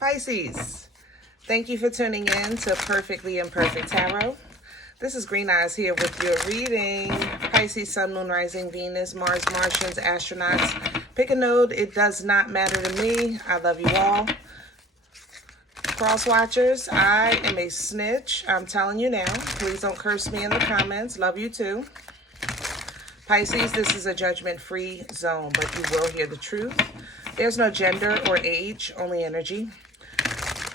Pisces, thank you for tuning in to Perfectly Imperfect Tarot. This is Green Eyes here with your reading. Pisces, Sun, Moon, Rising, Venus, Mars, Martians, astronauts. Pick a node. It does not matter to me. I love you all. Cross watchers, I am a snitch. I'm telling you now. Please don't curse me in the comments. Love you too. Pisces, this is a judgment-free zone, but you will hear the truth. There's no gender or age, only energy.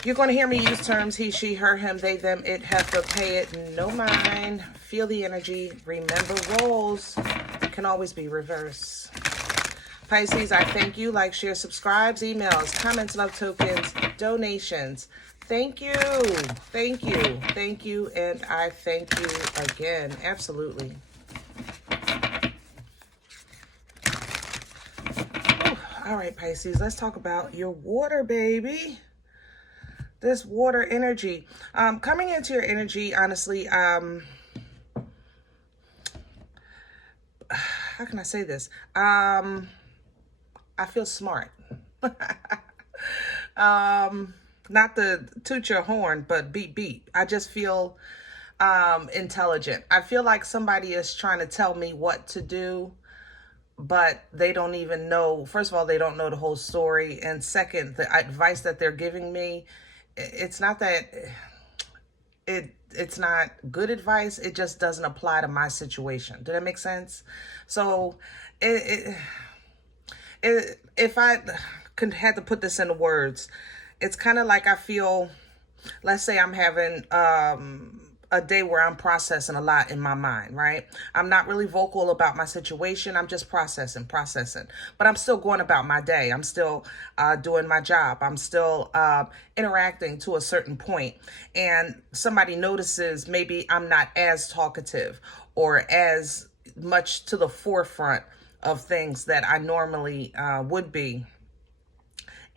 You're going to hear me use terms he, she, her, him, they, them, it, heifer, pay it, no mind. Feel the energy. Remember, roles can always be reversed. Pisces, I thank you. Like, share, subscribes, emails, comments, love tokens, donations. Thank you. Thank you. Thank you. And I thank you again. Absolutely. All right, Pisces, let's talk about your water, baby. This water energy. Coming into your energy, honestly, how can I say this? I feel smart. Not to toot your horn, but beep. I just feel intelligent. I feel like somebody is trying to tell me what to do, but they don't even know. First of all, they don't know the whole story. And second, the advice that they're giving me, it's not that it's not good advice. It just doesn't apply to my situation. Did that make sense? So if I had to put this into words, it's kind of like I feel, let's say I'm having a day where I'm processing a lot in my mind, right? I'm not really vocal about my situation. I'm just processing, but I'm still going about my day. I'm still doing my job. I'm still interacting to a certain point. And somebody notices maybe I'm not as talkative or as much to the forefront of things that I normally would be.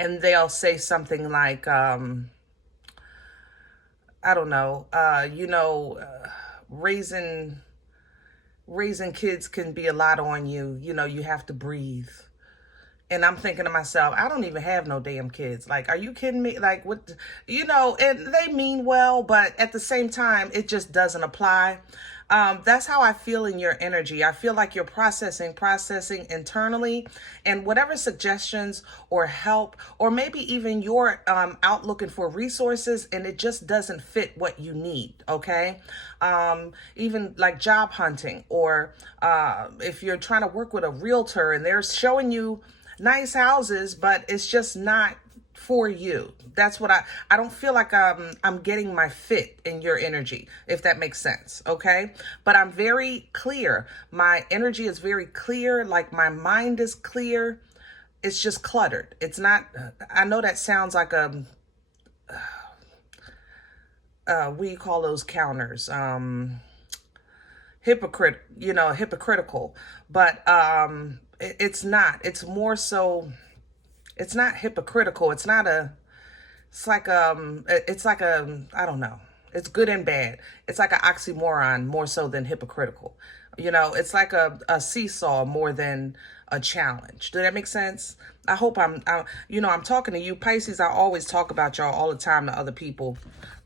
And they'll say something like, I don't know, raising kids can be a lot on you. You know, you have to breathe. And I'm thinking to myself, I don't even have no damn kids. Like, are you kidding me? Like, what, and they mean well, but at the same time, it just doesn't apply. That's how I feel in your energy. I feel like you're processing internally, and whatever suggestions or help, or maybe even you're out looking for resources and it just doesn't fit what you need, okay? Even like job hunting, or if you're trying to work with a realtor and they're showing you nice houses, but it's just not for you. That's what I don't feel like I'm getting my fit in your energy, if that makes sense, okay? But I'm very clear. My energy is very clear, like my mind is clear. It's just cluttered. It's not, I know that sounds like what do you call those counters? Hypocritical, but it's not. It's more so, it's not hypocritical. It's like I don't know. It's good and bad. It's like an oxymoron more so than hypocritical. It's like a seesaw more than a challenge. Does that make sense? I hope I'm talking to you, Pisces. I always talk about y'all all the time to other people,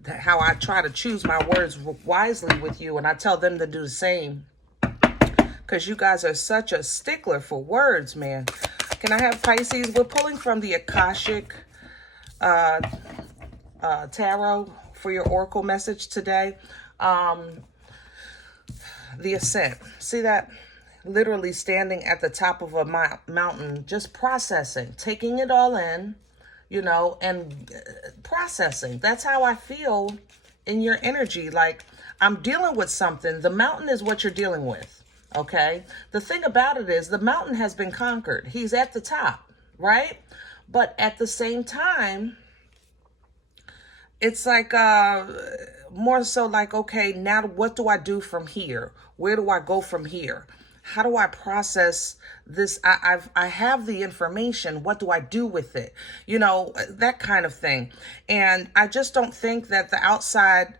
how I try to choose my words wisely with you, and I tell them to do the same, because you guys are such a stickler for words, man. Can I have Pisces? We're pulling from the Akashic Tarot for your oracle message today. The ascent. See that? Literally standing at the top of a mountain, just processing, taking it all in, and processing. That's how I feel in your energy. Like, I'm dealing with something. The mountain is what you're dealing with. Okay. The thing about it is the mountain has been conquered. He's at the top, right? But at the same time, it's like more so like, okay, now what do I do from here? Where do I go from here? How do I process I have the information. What do I do with it? You know, that kind of thing. And I just don't think that the outside,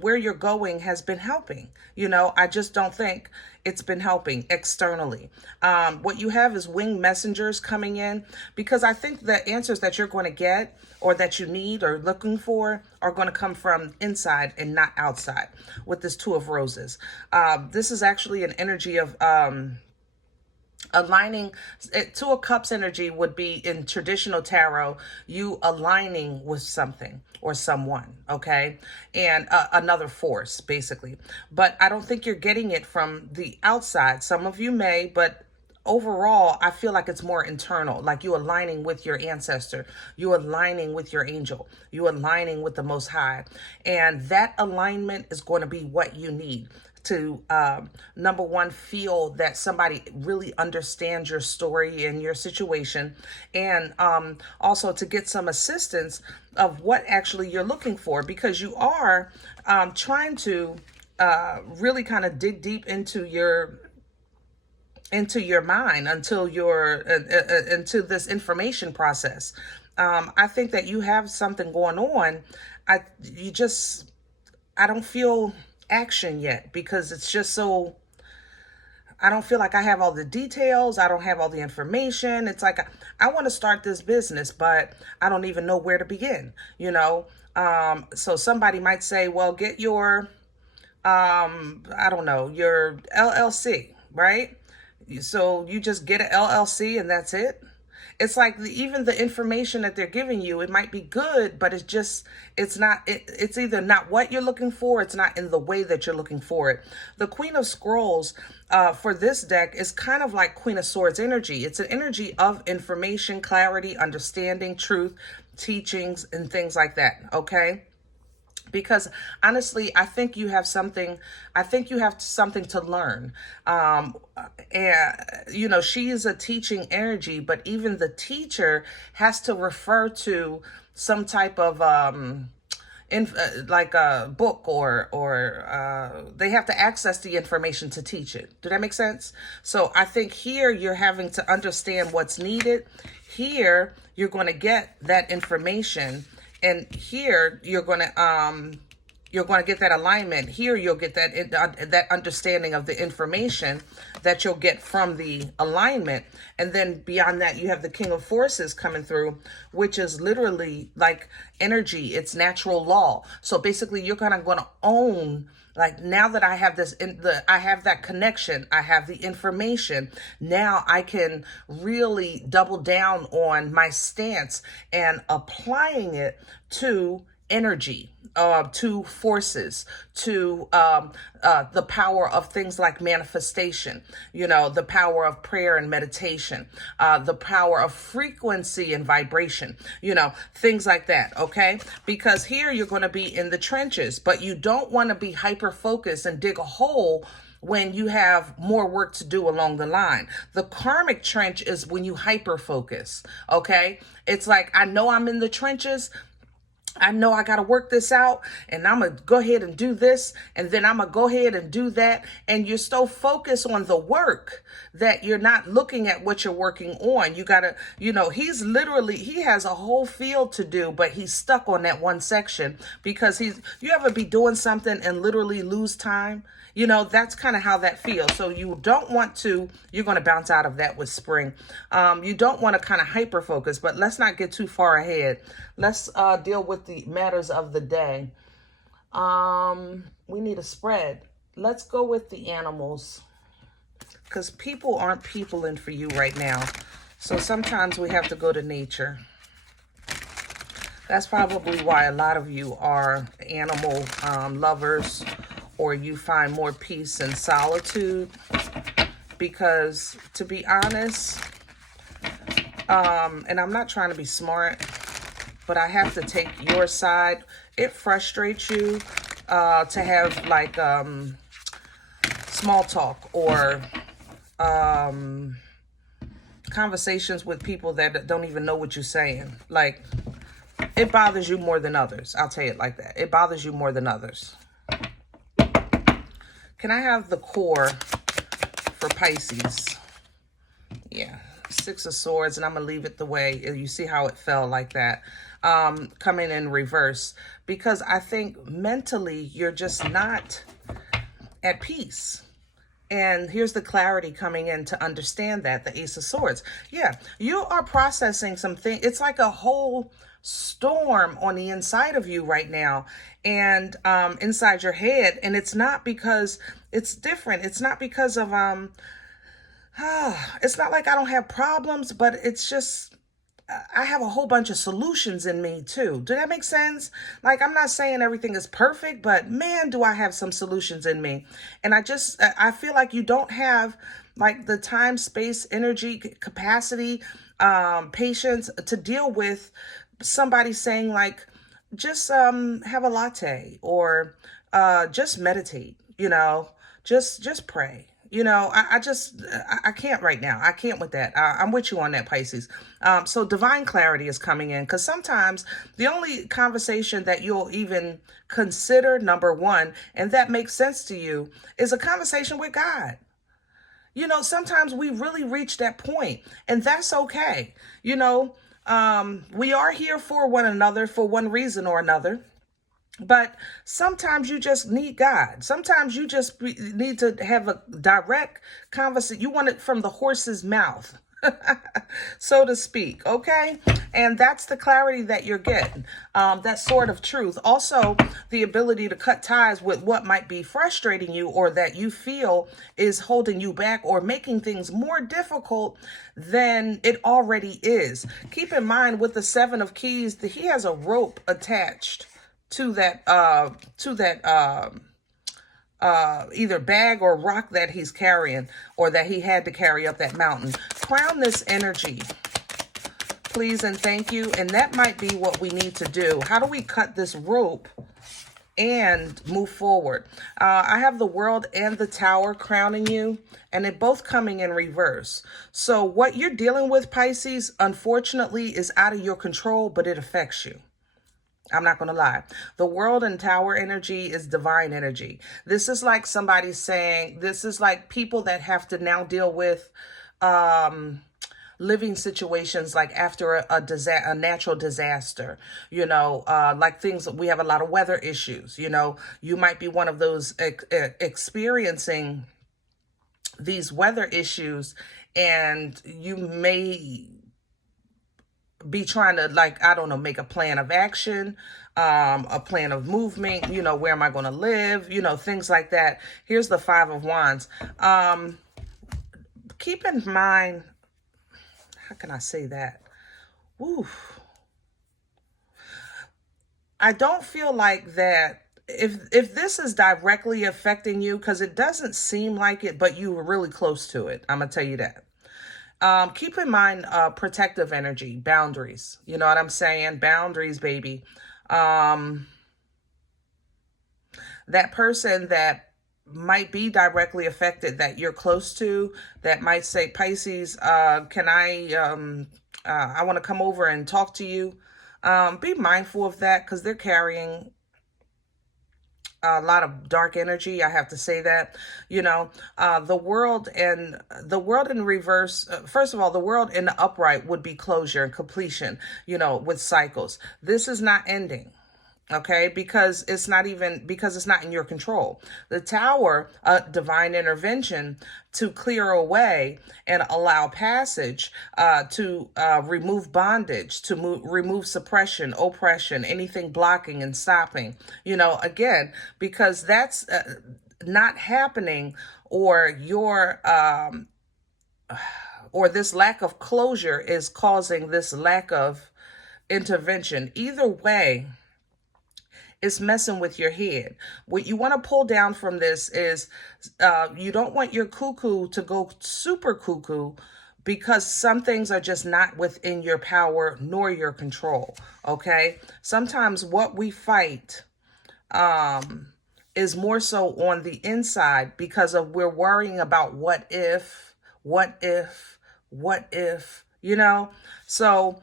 where you're going has been helping. You know, I just don't think it's been helping externally. What you have is winged messengers coming in, because I think the answers that you're going to get, or that you need or looking for, are going to come from inside and not outside with this Two of Roses. This is actually an energy of aligning. Two of Cups energy would be, in traditional tarot, you aligning with something or someone, okay? And another force, basically. But I don't think you're getting it from the outside. Some of you may, but overall, I feel like it's more internal, like you aligning with your ancestor, you aligning with your angel, you aligning with the Most High. And that alignment is going to be what you need to, number one, feel that somebody really understands your story and your situation. And also to get some assistance of what actually you're looking for, because you are trying to really kind of dig deep into your mind until you're into this information process. I think that you have something going on. I don't feel action yet, because it's just so, I don't feel like I have all the details. I don't have all the information. It's like, I want to start this business, but I don't even know where to begin, you know? So somebody might say, well, get your, I don't know, your LLC, right? So you just get an LLC and that's it. It's like even the information that they're giving you, it might be good, but it's not, it's either not what you're looking for, it's not in the way that you're looking for it. The Queen of Scrolls for this deck is kind of like Queen of Swords energy. It's an energy of information, clarity, understanding, truth, teachings, and things like that, okay? Because honestly, I think you have something to learn. And, you know, she is a teaching energy, but even the teacher has to refer to some type of, like a book, or they have to access the information to teach it. Does that make sense? So I think here you're having to understand what's needed. Here, you're going to get that information. And here you're going to get that alignment. Here you'll get that understanding of the information that you'll get from the alignment. And then beyond that, you have the King of Forces coming through, which is literally like energy. It's natural law. So basically, you're kind of going to own, like, now that I have this, I have that connection, I have the information, now I can really double down on my stance and applying it to energy, to forces, to the power of things like manifestation, you know, the power of prayer and meditation, the power of frequency and vibration, you know, things like that, okay? Because here you're going to be in the trenches, but you don't want to be hyper-focused and dig a hole when you have more work to do along the line. The karmic trench is when you hyper-focus, okay? It's like, I know I'm in the trenches, I know I got to work this out, and I'm going to go ahead and do this, and then I'm going to go ahead and do that. And you're so focused on the work that you're not looking at what you're working on. You got to, you know, he has a whole field to do, but he's stuck on that one section because you ever be doing something and literally lose time? You know, that's kind of how that feels. So you don't want to, you're going to bounce out of that with spring. You don't want to kind of hyper focus, but let's not get too far ahead. Let's deal with the matters of the day. We need a spread. Let's go with the animals, because people aren't peopling for you right now. So sometimes we have to go to nature. That's probably why a lot of you are animal lovers, or you find more peace and solitude, because to be honest, and I'm not trying to be smart, but I have to take your side. It frustrates you to have like small talk or conversations with people that don't even know what you're saying. Like, it bothers you more than others. I'll tell you it like that. It bothers you more than others. Can I have the core for Pisces? Six of Swords, and I'm going to leave it the way you see how it fell like that, coming in reverse, because I think mentally you're just not at peace. And here's the clarity coming in to understand that, the Ace of Swords. Yeah, you are processing something. It's like a whole storm on the inside of you right now, and inside your head. And it's not because it's different. It's not because of, it's not like I don't have problems, but it's just, I have a whole bunch of solutions in me too. Do that make sense? Like, I'm not saying everything is perfect, but man, do I have some solutions in me. And I feel like you don't have like the time, space, energy, capacity, patience to deal with somebody saying like, just have a latte, or just meditate, just pray. I can't right now. I can't with that. I'm with you on that, Pisces. So divine clarity is coming in, because sometimes the only conversation that you'll even consider, number one, and that makes sense to you, is a conversation with God. Sometimes we really reach that point, and that's okay. We are here for one another for one reason or another. But sometimes you just need God. Sometimes you just need to have a direct conversation. You want it from the horse's mouth, so to speak. Okay. And that's the clarity that you're getting. That sort of truth. Also, the ability to cut ties with what might be frustrating you, or that you feel is holding you back or making things more difficult than it already is. Keep in mind, with the Seven of Keys, that he has a rope attached to that either bag or rock that he's carrying, or that he had to carry up that mountain. Crown this energy, please and thank you. And that might be what we need to do. How do we cut this rope and move forward? I have the World and the Tower crowning you, and they're both coming in reverse. So what you're dealing with, Pisces, unfortunately is out of your control, but it affects you. I'm not going to lie. The World and Tower energy is divine energy. This is like somebody saying, this is like people that have to now deal with living situations like after a natural disaster, like things, we have a lot of weather issues. You might be one of those experiencing these weather issues, and you may be trying to, like, I don't know, make a plan of action, a plan of movement, where am I going to live, things like that. Here's the Five of Wands. Keep in mind, how can I say that? Oof. I don't feel like that if this is directly affecting you, because it doesn't seem like it, but you were really close to it. I'm going to tell you that. Keep in mind, protective energy, boundaries. You know what I'm saying? Boundaries, baby. That person that might be directly affected, that you're close to, that might say, Pisces, can I want to come over and talk to you. Be mindful of that, because they're carrying a lot of dark energy. I have to say that, the world in reverse. First of all, the world in the upright would be closure and completion, with cycles. This is not ending. Okay, because it's not in your control. The Tower, divine intervention to clear away and allow passage, to remove bondage, to remove suppression, oppression, anything blocking and stopping. Again, because that's not happening, or or this lack of closure is causing this lack of intervention. Either way, it's messing with your head. What you want to pull down from this is you don't want your cuckoo to go super cuckoo, because some things are just not within your power nor your control. Okay. Sometimes what we fight is more so on the inside, because we're worrying about what if, so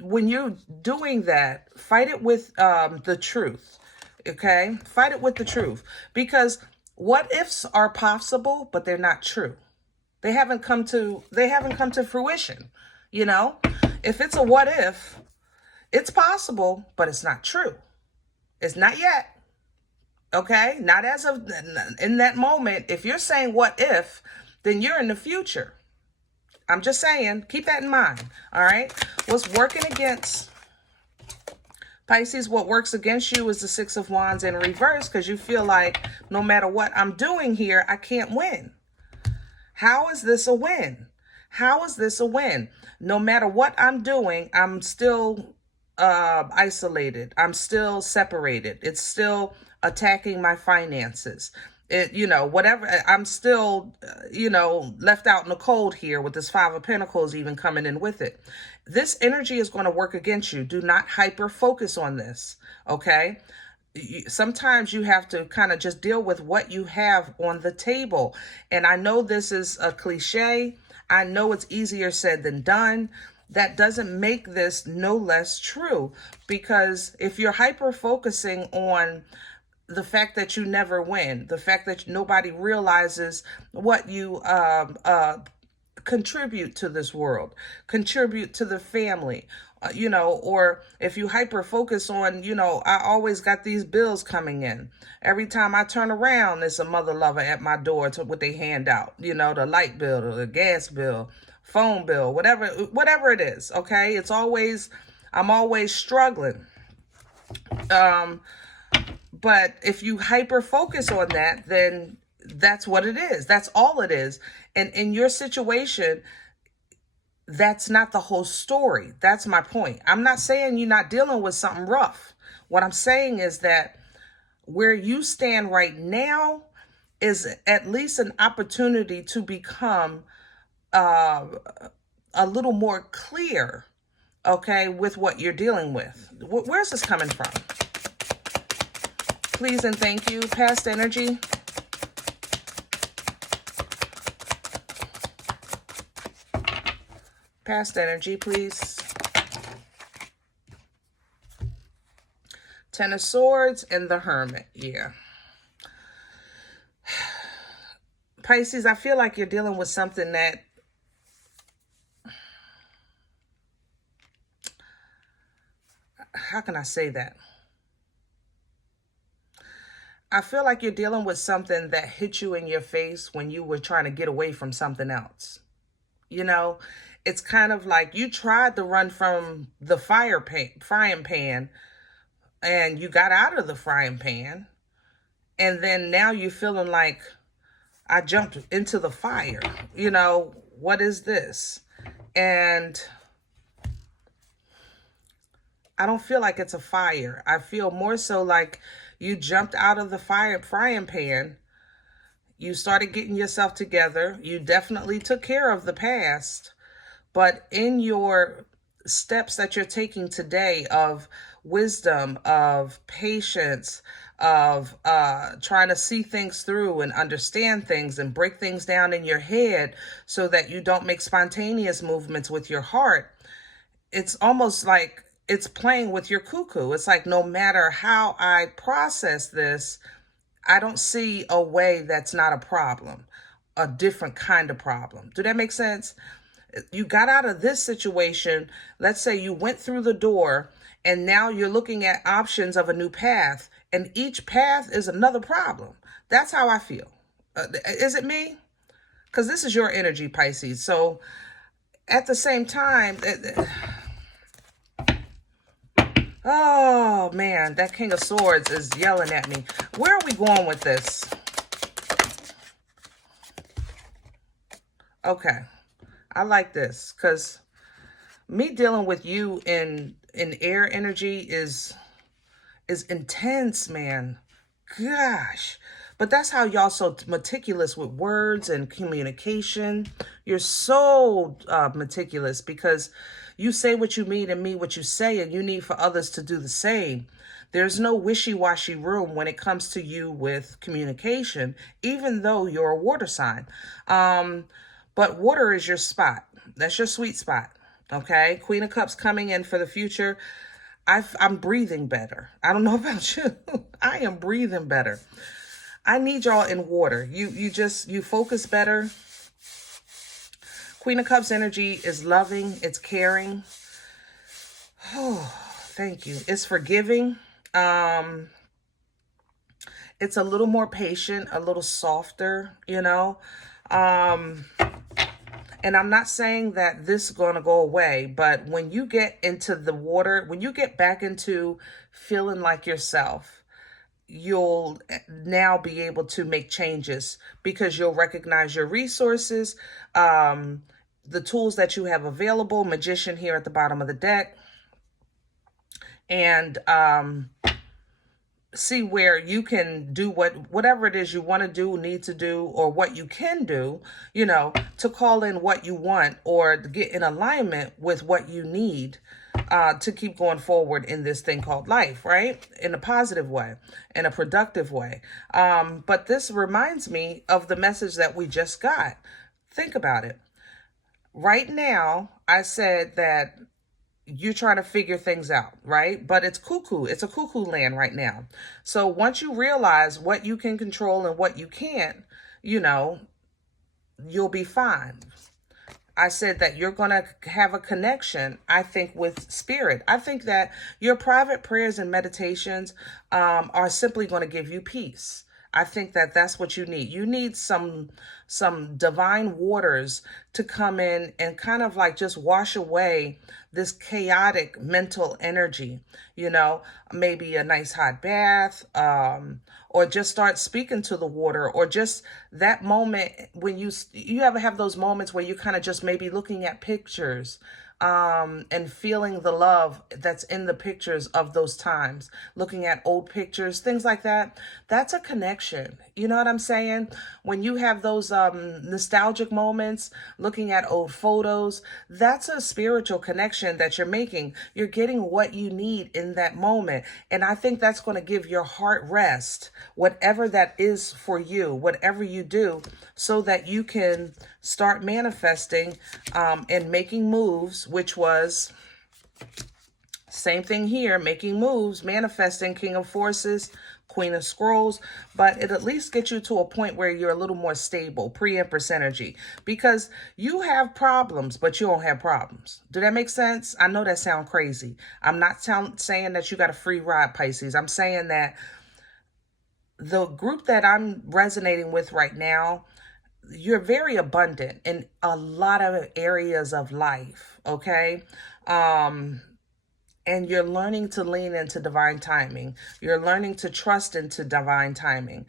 when you're doing that, fight it with the truth. Okay, fight it with the truth, because what ifs are possible, but they're not true. They haven't come to fruition. You know, if it's a what if, it's possible, but it's not true. It's not yet. Okay? Not as of in that moment. If you're saying what if, then you're in the future. I'm just saying, keep that in mind. All right? What's working against Pisces, what works against you is the Six of Wands in reverse, because you feel like no matter what I'm doing here, I can't win. How is this a win? How is this a win? No matter what I'm doing, I'm still isolated. I'm still separated. It's still attacking my finances. Whatever. I'm still, left out in the cold here with this Five of Pentacles even coming in with it. This energy is going to work against you. Do not hyper focus on this. Okay. Sometimes you have to kind of just deal with what you have on the table. And I know this is a cliche. I know it's easier said than done. That doesn't make this no less true, because if you're hyper focusing on the fact that you never win, the fact that nobody realizes what you contribute to this world, contribute to the family, or if you hyper focus on, I always got these bills coming in. Every time I turn around, there's a mother lover at my door to what they hand out, the light bill, or the gas bill, phone bill, whatever it is. Okay. I'm always struggling. But if you hyper focus on that, then that's what it is. That's all it is. And in your situation, that's not the whole story. That's my point. I'm not saying you're not dealing with something rough. What I'm saying is that where you stand right now is at least an opportunity to become a little more clear, okay, with what you're dealing with. Where's this coming from? Please and thank you. Past energy. Past energy, please. Ten of Swords and the Hermit. Yeah. Pisces, I feel like you're dealing with something that how can I say that? I feel like you're dealing with something that hit you in your face when you were trying to get away from something else. It's kind of like you tried to run from the frying pan and you got out of the frying pan. And then now you're feeling like I jumped into the fire. What is this? And I don't feel like it's a fire. I feel more so like you jumped out of the frying pan. You started getting yourself together. You definitely took care of the past. But in your steps that you're taking today of wisdom, of patience, of trying to see things through and understand things and break things down in your head so that you don't make spontaneous movements with your heart, it's almost like it's playing with your cuckoo. It's like no matter how I process this, I don't see a way that's not a problem, a different kind of problem. Do that make sense? You got out of this situation. Let's say you went through the door and now you're looking at options of a new path, and each path is another problem. That's how I feel. Is it me? Because this is your energy, Pisces. So at the same time, oh man, that King of Swords is yelling at me. Where are we going with this? Okay. I like this because me dealing with you in air energy is intense, man. Gosh. But that's how y'all so meticulous with words and communication. You're so meticulous because you say what you mean and mean what you say, and you need for others to do the same. There's no wishy-washy room when it comes to you with communication, even though you're a water sign. But water is your spot. That's your sweet spot. Okay. Queen of Cups coming in for the future. I'm breathing better. I don't know about you. I am breathing better. I need y'all in water. You focus better. Queen of Cups energy is loving. It's caring. Oh, thank you. It's forgiving. It's a little more patient, a little softer, you know. And I'm not saying that this is going to go away, but when you get into the water, when you get back into feeling like yourself, you'll now be able to make changes because you'll recognize your resources, the tools that you have available, Magician here at the bottom of the deck, and see where you can do whatever it is you want to do, need to do, or what you can do, you know, to call in what you want or get in alignment with what you need to keep going forward in this thing called life, right? In a positive way, in a productive way. But this reminds me of the message that we just got. Think about it. Right now, I said that you're trying to figure things out, right? But it's cuckoo. It's a cuckoo land right now. So once you realize what you can control and what you can't, you know, you'll be fine. I said that you're going to have a connection, I think, with spirit. I think that your private prayers and meditations are simply going to give you peace. I think that that's what you need. You need some divine waters to come in and kind of like just wash away this chaotic mental energy, you know, maybe a nice hot bath, or just start speaking to the water, or just that moment when you ever have those moments where you kind of just maybe looking at pictures, and feeling the love that's in the pictures of those times, looking at old pictures, things like that. That's a connection. You know what I'm saying? When you have those nostalgic moments, looking at old photos, that's a spiritual connection that you're making. You're getting what you need in that moment. And I think that's going to give your heart rest, whatever that is for you, whatever you do, so that you can start manifesting and making moves, which was same thing here, making moves, manifesting, King of Forces, Queen of Scrolls, but it at least gets you to a point where you're a little more stable, pre-Empress energy, because you have problems, but you don't have problems. Do that make sense? I know that sounds crazy. I'm not saying that you got a free ride, Pisces. I'm saying that the group that I'm resonating with right now, you're very abundant in a lot of areas of life, okay? And you're learning to lean into divine timing. You're learning to trust into divine timing.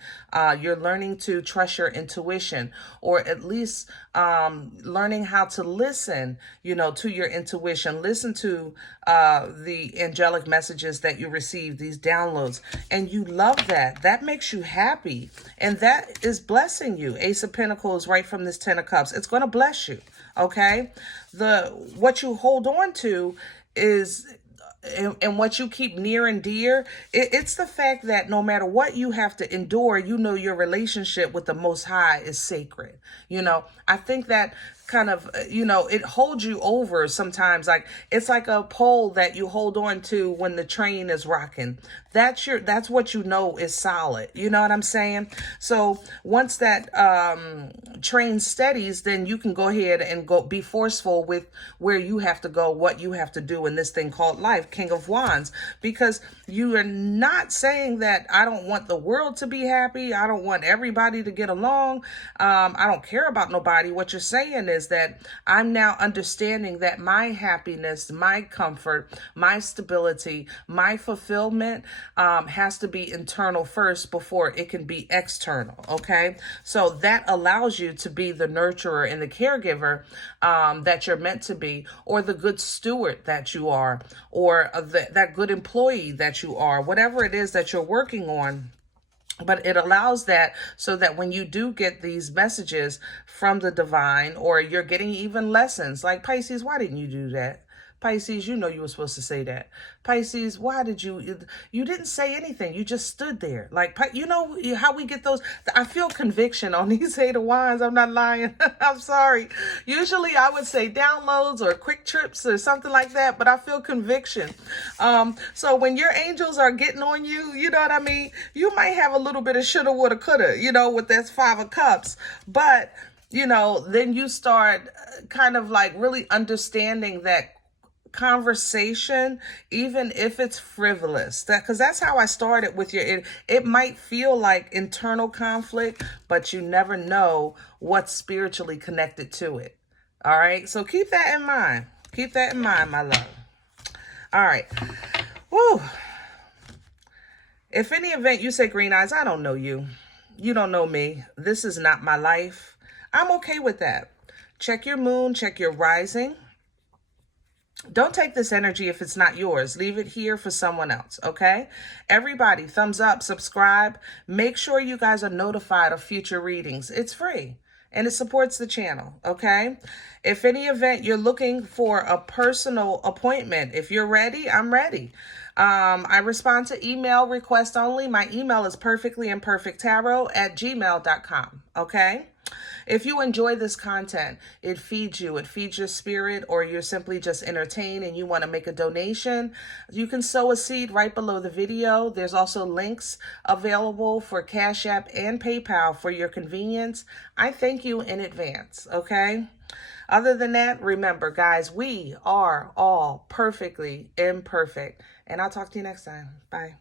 You're learning to trust your intuition, or at least learning how to listen, you know, to your intuition. Listen to the angelic messages that you receive, these downloads. And you love that. That makes you happy. And that is blessing you. Ace of Pentacles right from this Ten of Cups. It's going to bless you, okay? What you hold on to is... And what you keep near and dear, it's the fact that no matter what you have to endure, you know your relationship with the Most High is sacred. You know, I think that kind of, you know, it holds you over sometimes. Like it's like a pole that you hold on to when the train is rocking. That's what you know is solid. You know what I'm saying? So once that train steadies, then you can go ahead and go be forceful with where you have to go, what you have to do in this thing called life, King of Wands, because you are not saying that I don't want the world to be happy. I don't want everybody to get along. I don't care about nobody. What you're saying is that I'm now understanding that my happiness, my comfort, my stability, my fulfillment has to be internal first before it can be external. Okay. So that allows you to be the nurturer and the caregiver that you're meant to be, or the good steward that you are, or that good employee that you are, whatever it is that you're working on. But it allows that so that when you do get these messages from the divine, or you're getting even lessons like, Pisces, why didn't you do that? Pisces, you know you were supposed to say that. Pisces, why did you didn't say anything. You just stood there. Like, you know how we get those, I feel conviction on these Eight of Wands. I'm not lying. I'm sorry. Usually I would say downloads or quick trips or something like that, but I feel conviction. So when your angels are getting on you, you know what I mean? You might have a little bit of shoulda, woulda, coulda, you know, with that Five of Cups, but then you start kind of like really understanding that conversation, even if it's frivolous, because that's how I started with it might feel like internal conflict, but you never know what's spiritually connected to it. All right, so keep that in mind. Keep that in mind, my love. All right. Woo. If any event you say, Green Eyes, I don't know you. You don't know me. This is not my life. I'm okay with that. Check your moon, check your rising. Don't take this energy if it's not yours. Leave it here for someone else, okay? Everybody, thumbs up, subscribe. Make sure you guys are notified of future readings. It's free, and it supports the channel, okay? If any event you're looking for a personal appointment, if you're ready, I'm ready. I respond to email requests only. My email is perfectlyimperfecttarot@gmail.com, okay? If you enjoy this content, it feeds you, it feeds your spirit, or you're simply just entertained and you want to make a donation, you can sow a seed right below the video. There's also links available for CashApp and PayPal for your convenience. I thank you in advance, okay? Other than that, remember, guys, we are all perfectly imperfect. And I'll talk to you next time. Bye.